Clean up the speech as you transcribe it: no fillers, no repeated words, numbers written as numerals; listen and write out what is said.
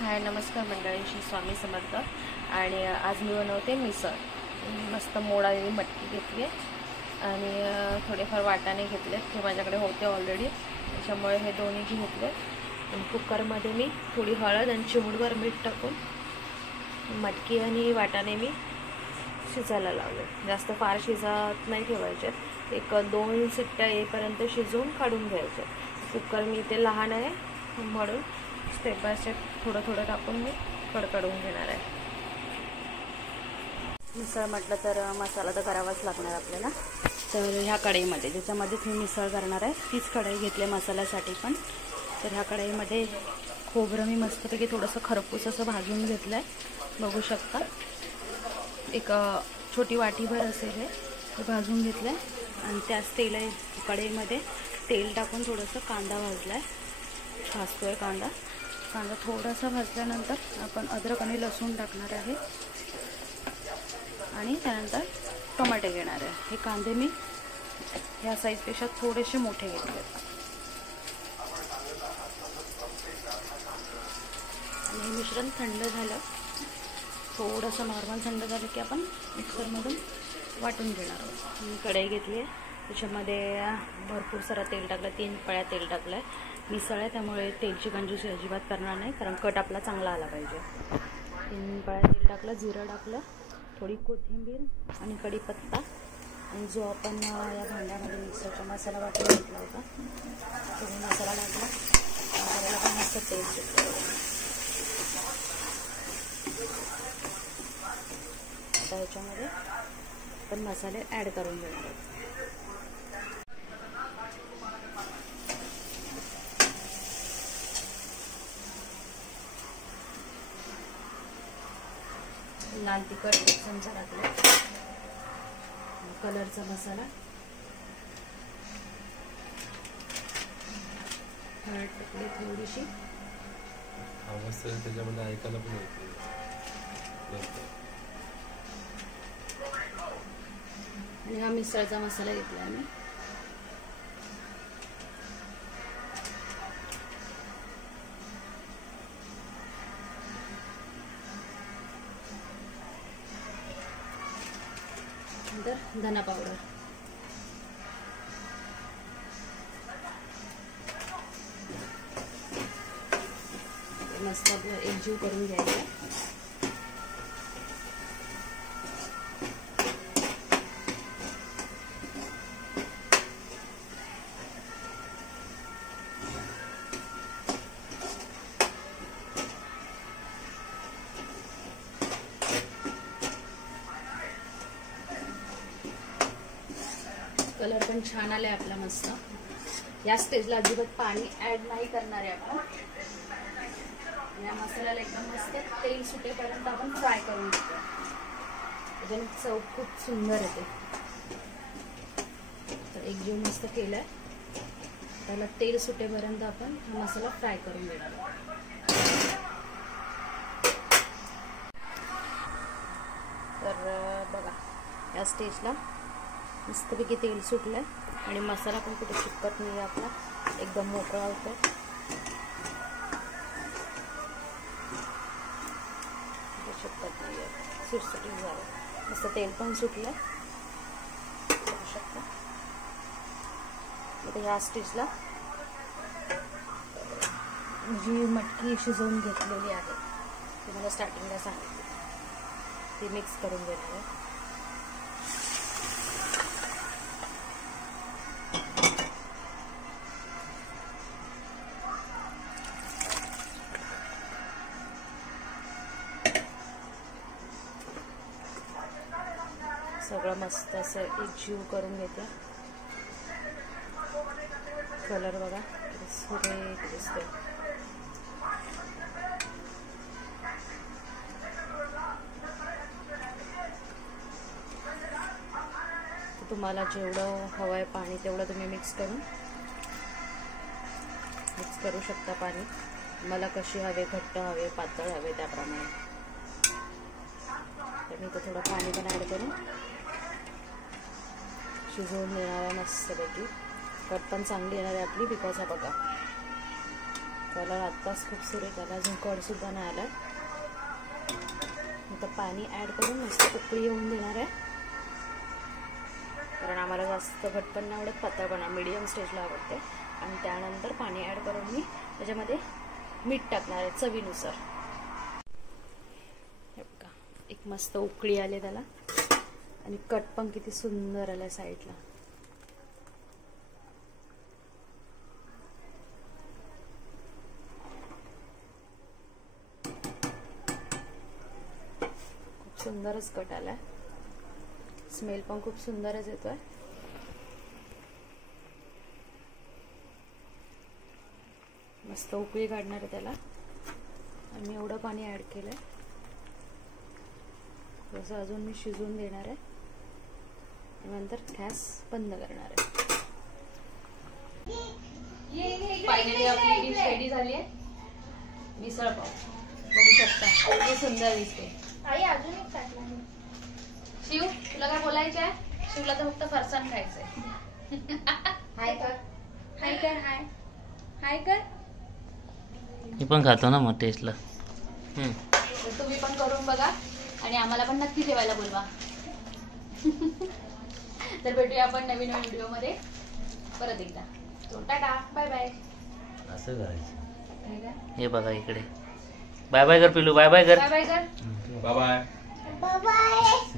हाय नमस्कार मंडळी, श्री स्वामी समर्थ। आणि आज मी बनवते मिसळ। मस्त मोड आलेली मटकी घेतली आणि थोडेफार वाटाणे घेतले, ते माझ्याकडे होते ऑलरेडी, त्याच्यामुळे हे दोन्ही घेतले। आणि कुकरमध्ये मी थोडी हळद आणि चिमूटभर मीठ टाकून मटकी आणि वाटाणे मी शिजायला लावले। जास्त फार शिजत नाही ठेवायचे, एक 2 शिट्ट्या येईपर्यंत शिजवून काढून घ्यायचे। कुकर मी ते लहान आहे म्हणून स्टेप बाय स्टेप थोडं थोडं टाकून मी कडकडवून घेणार आहे। मिसळ म्हटलं तर मसाला तर करावाच लागणार आपल्याला। तर ह्या कढईमध्ये ज्याच्यामध्ये मी मिसळ करणार आहे तीच कढई घेतली मसाल्यासाठी पण। तर ह्या कढईमध्ये खोबरं मी मस्तपैकी थोडंसं खरपूस असं भाजून घेतलं आहे, बघू शकता। एक छोटी वाटीभर असेल हे भाजून घेतलं आहे। आणि त्याच कढईमध्ये तेल टाकून थोडंसं कांदा भाजला आहे, भाजतोय कांदा थोडासा भाजल्यानंतर आपण अद्रक आणि लसूण टाकणार आहे आणि त्यानंतर टोमॅटो घेणार आहे। हे कांदे मी ह्या साईजपेक्षा थोडेसे मोठे घेतले आणि हे मिश्रण थंड झालं, थोडंसं नॉर्मल थंड झालं की आपण मिक्सरमधून वाटून घेणार आहोत। मी कढई घेतली आहे, त्याच्यामध्ये भरपूर सारं तेल टाकलं, 3 पळ्या तेल टाकलं आहे। मिसळ आहे त्यामुळे तेलची कंजूसी अजिबात करणार नाही, कारण कट आपला चांगला आला पाहिजे। 3 पळ्या तेल टाकलं, जिरं टाकलं, थोडी कोथिंबीर आणि कढीपत्ता, आणि जो आपण या भांड्यामध्ये मिसळचा मसाला वाटून घेतला होता तो मसाला टाकला। मसाल्याला पण मस्त तेल सुटलं। आता याच्यामध्ये आपण मसाले ॲड करून घेणार आहोत। लाल तिखट 1 चमचा टाकला, कलरचा मसाला, हळद टाकली थोडीशी, आवाज त्याच्यामध्ये ऐकायला पण येते। आणि हा मिसळचा मसाला घेतला आम्ही। नंतर धना पावडर, मस्त एकजीव करून घ्यायचा। कलर पण छान आलाय आपला मस्त। या स्टेजला अजिबात पाणी ऍड नाही करणार आहे आपण। या मसाल्याला एकदम मस्त तेल सुटेपर्यंत आपण फ्राय करून घेतो, त्याच्याने चव खूप सुंदर येते। तर एकजीव मस्त केलाय, त्याला तेल सुटेपर्यंत आपण हा मसाला फ्राय करून घेणार। तर बघा या स्टेजला मस्तपैकी तेल सुटलंय आणि मसाला पण कुठे चिकट नाही, आपला एकदम मोकळा होतो। चिकट नाही आहे, सुटसुटीत झालं, मस्त तेल पण सुटलंय, बघू शकता। आता या स्टेजला जी मटकी शिजवून घेतलेली आहे ती मला स्टार्टिंगला सांगितली, ती मिक्स करून घेणार आहे। सगळं मस्त असं एकजीव करून घेते। कलर बघा सुरेख दिसते। तुम्हाला जेवढं हवं आहे पाणी तेवढं तुम्ही मिक्स करू शकता पाणी। मला कशी हवे, घट्ट हवे, पातळ हवे त्याप्रमाणे। तर मी इथं थोडं पाणी पण ॲड करून शिजवून देणार आहे मस्तपैकी। कट पण चांगली येणार आहे आपली, बिकॉज हा बघा कलर आत्ताच खूप सुरेख आला, अजून कडसुद्धा नाही आला. आता पाणी ॲड करून मस्त उकळी येऊन देणार आहे, कारण आम्हाला जास्त घट पण नाही आवडत, पातळ पण नाही, मीडियम स्टेजला आवडते. आणि त्यानंतर पाणी ॲड करून मी त्याच्यामध्ये मीठ टाकणार आहे चवीनुसार. हे बघा, एक मस्त उकळी आली त्याला आणि कट पण किती सुंदर आला साईडला. खूप सुंदरच कट आलाय, स्मेल पण खूप सुंदरच येतोय. मस्त उकळी काढणार आहे त्याला आणि मी एवढं पाणी ऍड केलंय. जसं अजून मी शिजवून देणार आहे, नंतर गॅस बंद करणार आहे. फायनली आपली डिश रेडी झाली आहे, मिसळ पाव. बघू शकता किती सुंदर दिसते. आई अजून एक टाकला. शिव, तुला काय बोलायचं आहे? शिवला तर फक्त फरसाण खायचंय. हाय कर, हाय कर, हाय हाय कर. मी पण खातो ना मग टेस्टला. तर तुम्ही पण करून बघा आणि आम्हाला पण नक्की जेवायला बोलवा. तर भेटूया आपण नवीन व्हिडिओमध्ये परत एकदा. तो टाटा, बाय बाय. असं करायचं. हे बघा इकडे. बाय बाय कर पिलू, बाय बाय कर. बाय बाय कर. Bye bye. Bye bye.